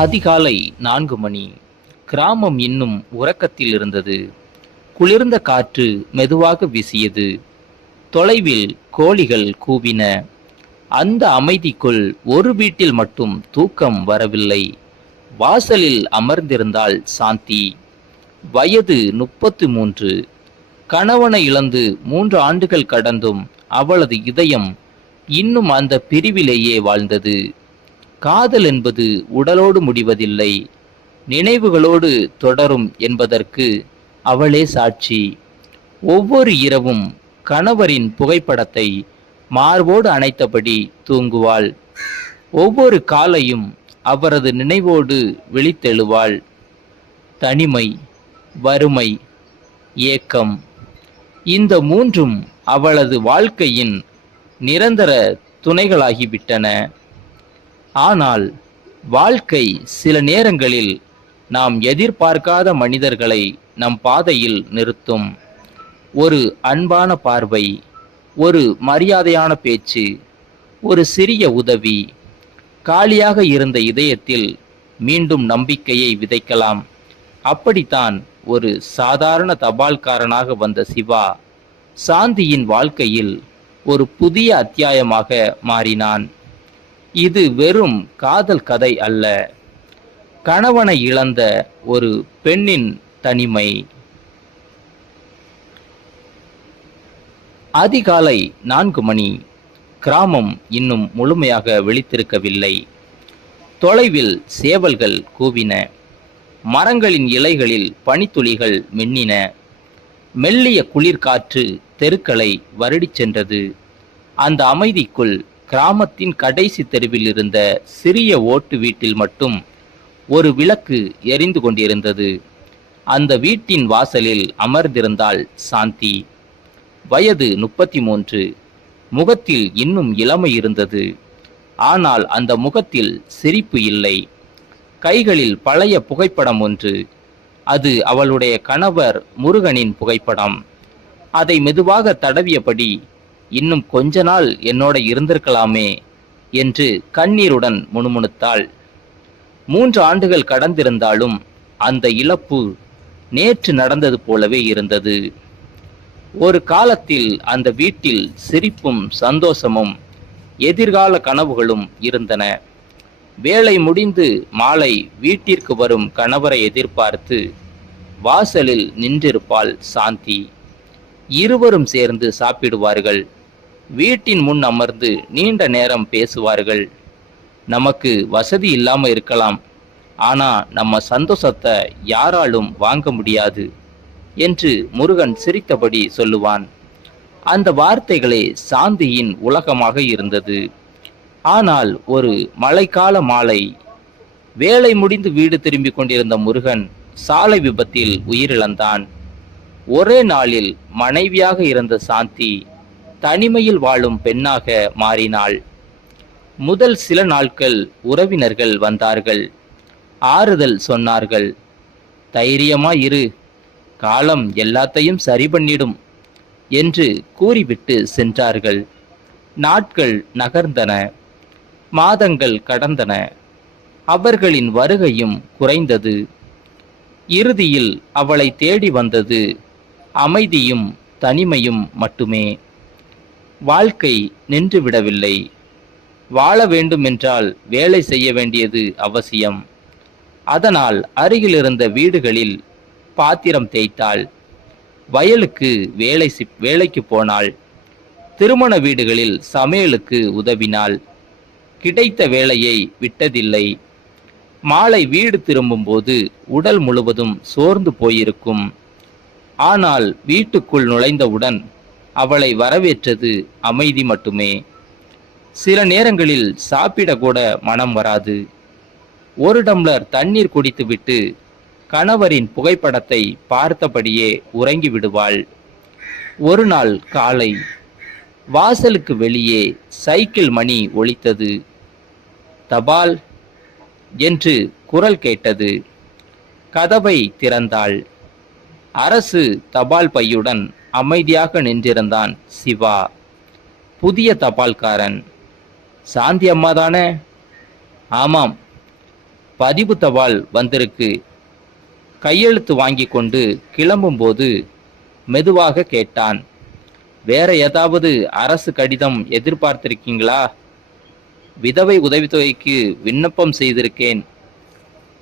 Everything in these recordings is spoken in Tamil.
அதிகாலை 4 மணி. கிராமம் இன்னும் உறக்கத்தில் இருந்தது. குளிர்ந்த காற்று மெதுவாக வீசியது. தொலைவில் கோழிகள் கூவின. அந்த அமைதிக்குள் ஒரு வீட்டில் மட்டும் தூக்கம் வரவில்லை. வாசலில் அமர்ந்திருந்தாள் சாந்தி. வயது 33. கணவனை இழந்து 3 ஆண்டுகள் கடந்தும் அவளது இதயம் இன்னும் அந்த பிரிவிலேயே வாழ்ந்தது. காதல் என்பது உடலோடு முடிவதில்லை, நினைவுகளோடு தொடரும் என்பதற்கு அவளே சாட்சி. ஒவ்வொரு இரவும் கணவரின் புகைப்படத்தை மார்போடு அணைத்தபடி தூங்குவாள். ஒவ்வொரு காலையும் அவரது நினைவோடு விழித்தெழுவாள். தனிமை, வறுமை, ஏக்கம், இந்த மூன்றும் அவளது வாழ்க்கையின் நிரந்தர துணைகளாகிவிட்டன. ஆனால் வாழ்க்கை சில நேரங்களில் நாம் எதிர்பார்க்காத மனிதர்களை நம் பாதையில் நிறுத்தும். ஒரு அன்பான பார்வை, ஒரு மரியாதையான பேச்சு, ஒரு சிறிய உதவி, காலியாக இருந்த இதயத்தில் மீண்டும் நம்பிக்கையை விதைக்கலாம். அப்படித்தான் ஒரு சாதாரண தபால்காரனாக வந்த சிவா சாந்தியின் வாழ்க்கையில் ஒரு புதிய அத்தியாயமாக மாறினான். இது வெறும் காதல் கதை அல்ல, கணவனை இழந்த ஒரு பெண்ணின் தனிமை. அதிகாலை 4 மணி. கிராமம் இன்னும் முழுமையாக விழித்திருக்கவில்லை. தொலைவில் சேவல்கள் கூவின. மரங்களின் இலைகளில் பனித்துளிகள் மின்னின. மெல்லிய குளிர்காற்று தெருக்களை வருடிச் சென்றது. அந்த அமைதிக்குள் கிராமத்தின் கடைசி தெருவில் இருந்த சிறிய ஓட்டு வீட்டில் மட்டும் ஒரு விளக்கு எரிந்து கொண்டிருந்தது. அந்த வீட்டின் வாசலில் அமர்ந்திருந்தாள் சாந்தி. வயது 33. முகத்தில் இன்னும் இளமை இருந்தது. ஆனால் அந்த முகத்தில் சிரிப்பு இல்லை. கைகளில் பழைய புகைப்படம் ஒன்று. அது அவளுடைய கணவர் முருகனின் புகைப்படம். அதை மெதுவாக தடவியபடி, இன்னும் கொஞ்ச நாள் என்னோட இருந்திருக்கலாமே என்று கண்ணீருடன் முணுமுணுத்தாள். 3 ஆண்டுகள் கடந்திருந்தாலும் அந்த இழப்பு நேற்று நடந்தது போலவே இருந்தது. ஒரு காலத்தில் அந்த வீட்டில் சிரிப்பும் சந்தோஷமும் எதிர்கால கனவுகளும் இருந்தன. வேலை முடிந்து மாலை வீட்டிற்கு வரும் கணவரை எதிர்பார்த்து வாசலில் நின்றிருப்பாள் சாந்தி. இருவரும் சேர்ந்து சாப்பிடுவார்கள். வீட்டின் முன் அமர்ந்து நீண்ட நேரம் பேசுவார்கள். நமக்கு வசதி இல்லாம இருக்கலாம், ஆனா நம்ம சந்தோஷத்தை யாராலும் வாங்க முடியாது என்று முருகன் சிரித்தபடி சொல்லுவான். அந்த வார்த்தைகளே சாந்தியின் உலகமாக இருந்தது. ஆனால் ஒரு மழைக்கால மாலை, வேலை முடிந்து வீடு திரும்பிக் கொண்டிருந்த முருகன் சாலை விபத்தில் உயிரிழந்தான். ஒரே நாளில் மனைவியாக இருந்த சாந்தி தனிமையில் வாழும் பெண்ணாக மாறினாள். முதல் சில நாட்கள் உறவினர்கள் வந்தார்கள். ஆறுதல் சொன்னார்கள். தைரியமா இரு, காலம் எல்லாத்தையும் சரி பண்ணிடும் என்று கூறிவிட்டு சென்றார்கள். நாட்கள் நகர்ந்தன. மாதங்கள் கடந்தன. அவர்களின் வருகையும் குறைந்தது. இறுதியில் அவளை தேடி வந்தது அமைதியும் தனிமையும் மட்டுமே. வாழ்க்கை நின்றுவிடவில்லை. வாழ வேண்டுமென்றால் வேலை செய்ய வேண்டியது அவசியம். அதனால் அருகிலிருந்த வீடுகளில் பாத்திரம் தேய்த்தாள். வயலுக்கு வேலைக்கு போனாள். திருமண வீடுகளில் சமையலுக்கு உதவினாள். கிடைத்த வேலையை விட்டதில்லை. மாலை வீடு திரும்பும்போது உடல் முழுவதும் சோர்ந்து போயிருக்கும். ஆனால் வீட்டுக்குள் நுழைந்தவுடன் அவளை வரவேற்றது அமைதி மட்டுமே. சில நேரங்களில் சாப்பிடக்கூட மனம் வராது. ஒரு டம்ளர் தண்ணீர் குடித்துவிட்டு கணவரின் புகைப்படத்தை பார்த்தபடியே உறங்கி விடுவாள். ஒரு நாள் காலை வாசலுக்கு வெளியே சைக்கிள் மணி ஒலித்தது. தபால் என்று குரல் கேட்டது. கதவை திறந்தாள். அரசு தபால் பையுடன் அமைதியாக நின்றிருந்தான் சிவா. புதிய தபால்காரன். சாந்தி அம்மா தானே? ஆமாம். பதிவு தபால் வந்திருக்கு. கையெழுத்து வாங்கி கொண்டு கிளம்பும்போது மெதுவாக கேட்டான், வேற ஏதாவது அரசு கடிதம் எதிர்பார்த்திருக்கீங்களா? விதவை உதவித்தொகைக்கு விண்ணப்பம் செய்திருக்கேன்.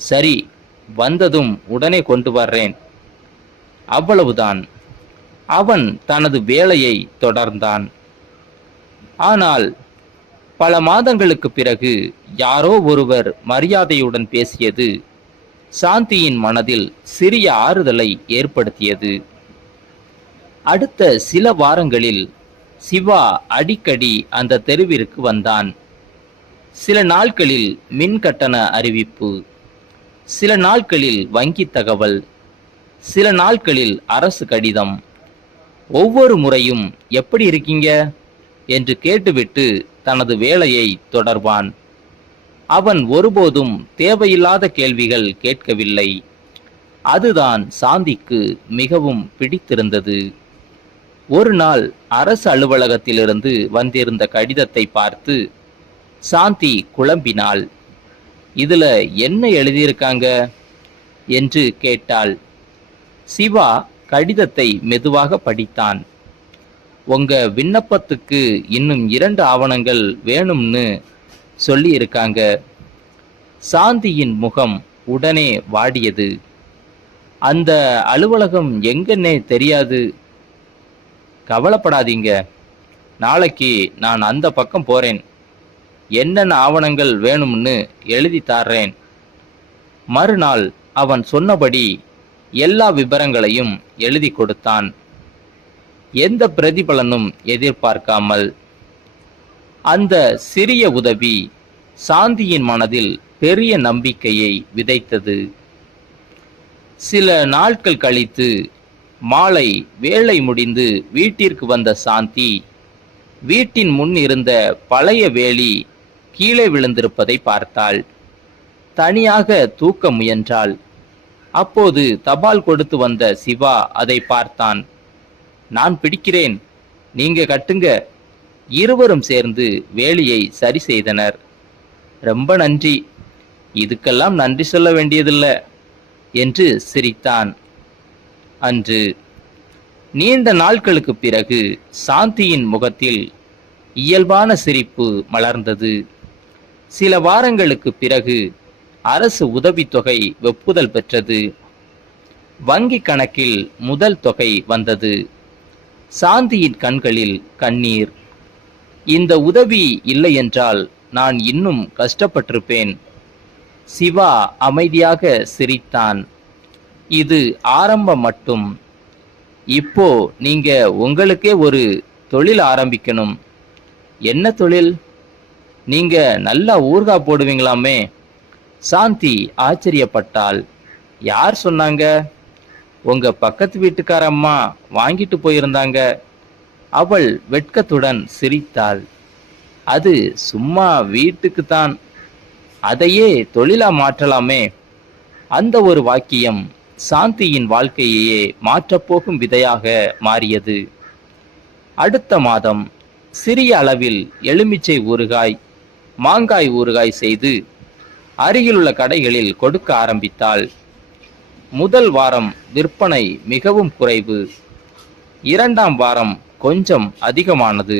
சரி, வந்ததும் உடனே கொண்டு வர்றேன். அவ்வளவுதான். அவன் தனது வேலையை தொடர்ந்தான். ஆனால் பல மாதங்களுக்கு பிறகு யாரோ ஒருவர் மரியாதையுடன் பேசியது சாந்தியின் மனதில் சிறிய ஆறுதலை ஏற்படுத்தியது. அடுத்த சில வாரங்களில் சிவா அடிக்கடி அந்த தெருவிற்கு வந்தான். சில நாட்களில் மின் கட்டண அறிவிப்பு, சில நாட்களில் வங்கி தகவல், சில நாட்களில் அரசு கடிதம். ஒவ்வொரு முறையும் எப்படி இருக்கீங்க என்று கேட்டுவிட்டு தனது வேலையை தொடர்வான். அவன் ஒருபோதும் தேவையில்லாத கேள்விகள் கேட்கவில்லை. அதுதான் சாந்திக்கு மிகவும் பிடித்திருந்தது. ஒரு நாள் அரசு அலுவலகத்திலிருந்து வந்திருந்த கடிதத்தை பார்த்து சாந்தி குழம்பினாள். இதுல என்ன எழுதியிருக்காங்க என்று கேட்டாள். சிவா கடிதத்தை மெதுவாக படித்தான். உங்க விண்ணப்பத்துக்கு இன்னும் 2 ஆவணங்கள் வேணும்னு சொல்லி இருக்காங்க. சாந்தியின் முகம் உடனே வாடியது. அந்த அலுவலகம் எங்கன்னே தெரியாது. கவலைப்படாதீங்க, நாளைக்கு நான் அந்த பக்கம் போறேன். என்னென்ன ஆவணங்கள் வேணும்னு எழுதி தாரேன். மறுநாள் அவன் சொன்னபடி எல்லா விவரங்களையும் எழுதி கொடுத்தான். எந்த பிரதிபலனும் எதிர்பார்க்காமல். அந்த சிறிய உதவி சாந்தியின் மனதில் பெரிய நம்பிக்கையை விதைத்தது. சில நாட்கள் கழித்து மாலை வேலை முடிந்து வீட்டிற்கு வந்த சாந்தி வீட்டின் முன் இருந்த பழைய வேலி கீழே விழுந்திருப்பதை பார்த்தாள். தனியாக தூக்க முயன்றாள். அப்போது தபால் கொடுத்து வந்த சிவா அதை பார்த்தான். நான் பிடிக்கிறேன், நீங்க கட்டுங்க. இருவரும் சேர்ந்து வேலியை சரி செய்தனர். ரொம்ப நன்றி, இதுக்கெல்லாம் நன்றி சொல்ல வேண்டியதில்ல என்று சிரித்தான். அன்று நீண்ட நாட்களுக்கு பிறகு சாந்தியின் முகத்தில் இயல்பான சிரிப்பு மலர்ந்தது. சில வாரங்களுக்கு பிறகு அரசு உதவித்தொகை ஒப்புதல் பெற்றது. வங்கி கணக்கில் முதல் தொகை வந்தது. சாந்தியின் கண்களில் கண்ணீர். இந்த உதவி இல்லை என்றால் நான் இன்னும் கஷ்டப்பட்டிருப்பேன். சிவா அமைதியாக சிரித்தான். இது ஆரம்பம் மட்டும். இப்போ நீங்க உங்களுக்கே ஒரு தொழில் ஆரம்பிக்கணும். என்ன தொழில்? நீங்க நல்லா ஊறுகாய் போடுவீங்களாமே. சாந்தி ஆச்சரியப்பட்டாள். யார் சொன்னாங்க? உங்க பக்கத்து வீட்டுக்கார அம்மா வாங்கிட்டு போயிருந்தாங்க. அவள் வெட்கத்துடன் சிரித்தாள். அது சும்மா வீட்டுக்கு தான், அதையே தொழிலா மாற்றலாமே. அந்த ஒரு வாக்கியம் சாந்தியின் வாழ்க்கையையே மாற்றப்போகும் விதையாக மாறியது. அடுத்த மாதம் சிறிய அளவில் எலுமிச்சை ஊறுகாய், மாங்காய் ஊறுகாய் செய்து அருகிலுள்ள கடைகளில் கொடுக்க ஆரம்பித்தாள். முதல் வாரம் விற்பனை மிகவும் குறைவு. 2ஆம் வாரம் கொஞ்சம் அதிகமானது.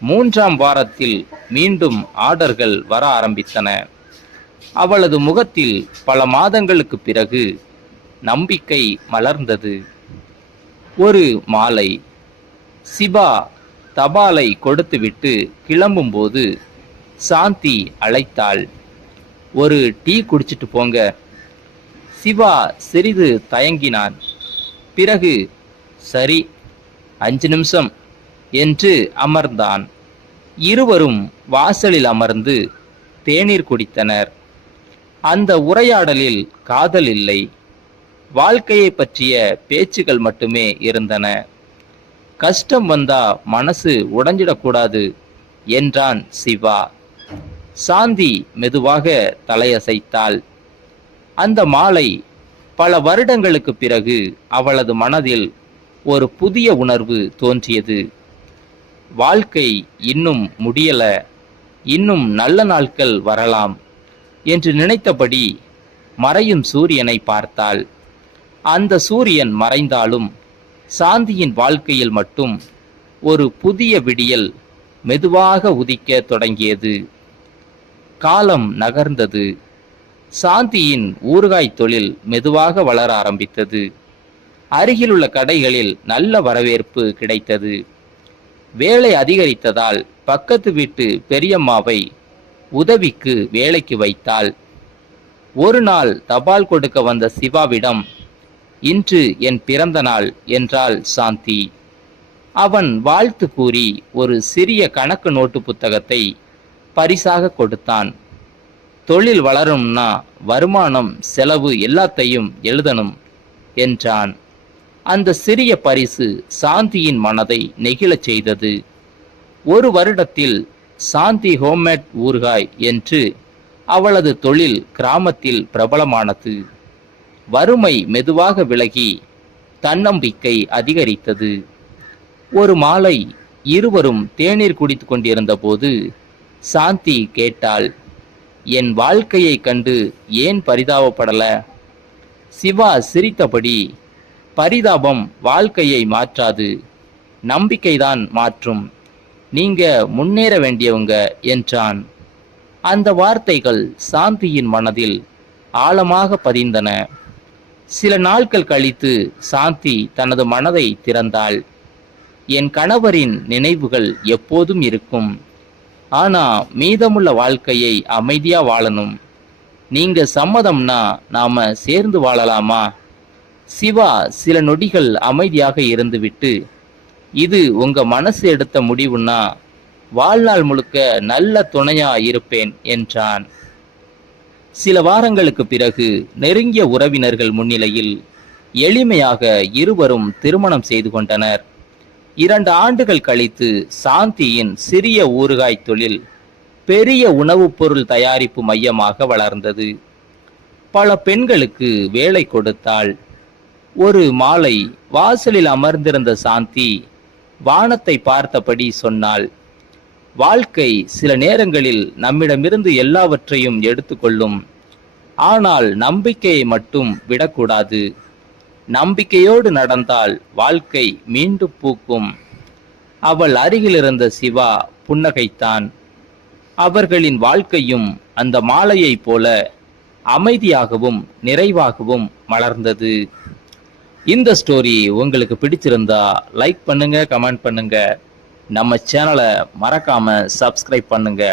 3ஆம் வாரத்தில் மீண்டும் ஆர்டர்கள் வர ஆரம்பித்தன. அவளது முகத்தில் பல மாதங்களுக்கு பிறகு நம்பிக்கை மலர்ந்தது. ஒரு மாலை சிவா தபாலை கொடுத்துவிட்டு கிளம்பும்போது சாந்தி அழைத்தாள். ஒரு டீ குடிச்சிட்டு போங்க. சிவா சிறிது தயங்கினான். பிறகு சரி, 5 நிமிஷம் என்று அமர்ந்தான். இருவரும் வாசலில் அமர்ந்து தேநீர் குடித்தனர். அந்த உரையாடலில் காதல் இல்லை, வாழ்க்கையை பற்றிய பேச்சுகள் மட்டுமே இருந்தன. கஷ்டம் வந்தா மனசு உடைஞ்சிடக்கூடாது என்றான் சிவா. சாந்தி மெதுவாக தலையசைத்தாள். அந்த மாலை பல வருடங்களுக்கு பிறகு அவளது மனதில் ஒரு புதிய உணர்வு தோன்றியது. வாழ்க்கை இன்னும் முடியல, இன்னும் நல்ல நாட்கள் வரலாம். என்று நினைத்தபடி மறையும் சூரியனை பார்த்தாள். அந்த சூரியன் மறைந்தாலும் சாந்தியின் வாழ்க்கையில் மட்டும் ஒரு புதிய விடியல் மெதுவாக உதிக்க தொடங்கியது. காலம் நகர்ந்தது. சாந்தியின் ஊறுகாய் தொழில் மெதுவாக வளர ஆரம்பித்தது. அருகிலுள்ள கடைகளில் நல்ல வரவேற்பு கிடைத்தது. வேலை அதிகரித்ததால் பக்கத்து வீட்டு பெரியம்மாவை உதவிக்கு வேலைக்கு வைத்தாள். ஒரு நாள் தபால் கொடுக்க வந்த சிவாவிடம், இன்று என் பிறந்த நாள் என்றாள் சாந்தி. அவன் வாழ்த்து கூறி ஒரு சிறிய கணக்கு நோட்டு புத்தகத்தை பரிசாக கொடுத்தான். தொழில் வளரும்னா வருமானம் செலவு எல்லாத்தையும் எழுதணும் என்றான். அந்த சிறிய பரிசு சாந்தியின் மனதை நெகிழச் செய்தது. ஒரு வருடத்தில் சாந்தி ஹோம்மேட் ஊறுகாய் என்று அவளது தொழில் கிராமத்தில் பிரபலமானது. வறுமை மெதுவாக விலகி தன்னம்பிக்கை அதிகரித்தது. ஒரு மாலை இருவரும் தேநீர் குடித்து கொண்டிருந்த போது சாந்தி கேட்டாள், என் வாழ்க்கையை கண்டு ஏன் பரிதாபப்படல? சிவா சிரித்தபடி, பரிதாபம் வாழ்க்கையை மாற்றாது, நம்பிக்கைதான் மாற்றும். நீங்க முன்னேற வேண்டியவங்க என்றான். அந்த வார்த்தைகள் சாந்தியின் மனதில் ஆழமாக பதிந்தன. சில நாட்கள் கழித்து சாந்தி தனது மனதை திறந்தாள். என் கணவரின் நினைவுகள் எப்போதும் இருக்கும். ஆனா மீதமுள்ள வாழ்க்கையை அமைதியா வாழணும். நீங்க சம்மதம்னா நாம சேர்ந்து வாழலாமா? சிவா சில நொடிகள் அமைதியாக இருந்துவிட்டு, இது உங்க மனசு எடுத்த முடிவுன்னா வாழ்நாள் முழுக்க நல்ல துணையா இருப்பேன் என்றான். சில வாரங்களுக்கு பிறகு நெருங்கிய உறவினர்கள் முன்னிலையில் எளிமையாக இருவரும் திருமணம் செய்து கொண்டனர். 2 ஆண்டுகள் கழித்து சாந்தியின் சிறிய ஊறுகாய் தொழில் பெரிய உணவுப் பொருள் தயாரிப்பு மையமாக வளர்ந்தது. பல பெண்களுக்கு வேலை கொடுத்தாள். ஒரு மாலை வாசலில் அமர்ந்திருந்த சாந்தி வானத்தை பார்த்தபடி சொன்னாள், வாழ்க்கை சில நேரங்களில் நம்மிடமிருந்து எல்லாவற்றையும் எடுத்துக்கொள்ளும். ஆனால் நம்பிக்கையை மட்டும் விடக்கூடாது. நம்பிக்கையோடு நடந்தால் வாழ்க்கை மீண்டும் பூக்கும். அவள் அருகில் இருந்த சிவா புன்னகைத்தான். அவர்களின் வாழ்க்கையும் அந்த மாலையைப் போல அமைதியாகவும் நிறைவாகவும் மலர்ந்தது. இந்த ஸ்டோரி உங்களுக்கு பிடிச்சிருந்தா லைக் பண்ணுங்க, கமெண்ட் பண்ணுங்க. நம்ம சேனலை மறக்காம சப்ஸ்கிரைப் பண்ணுங்க.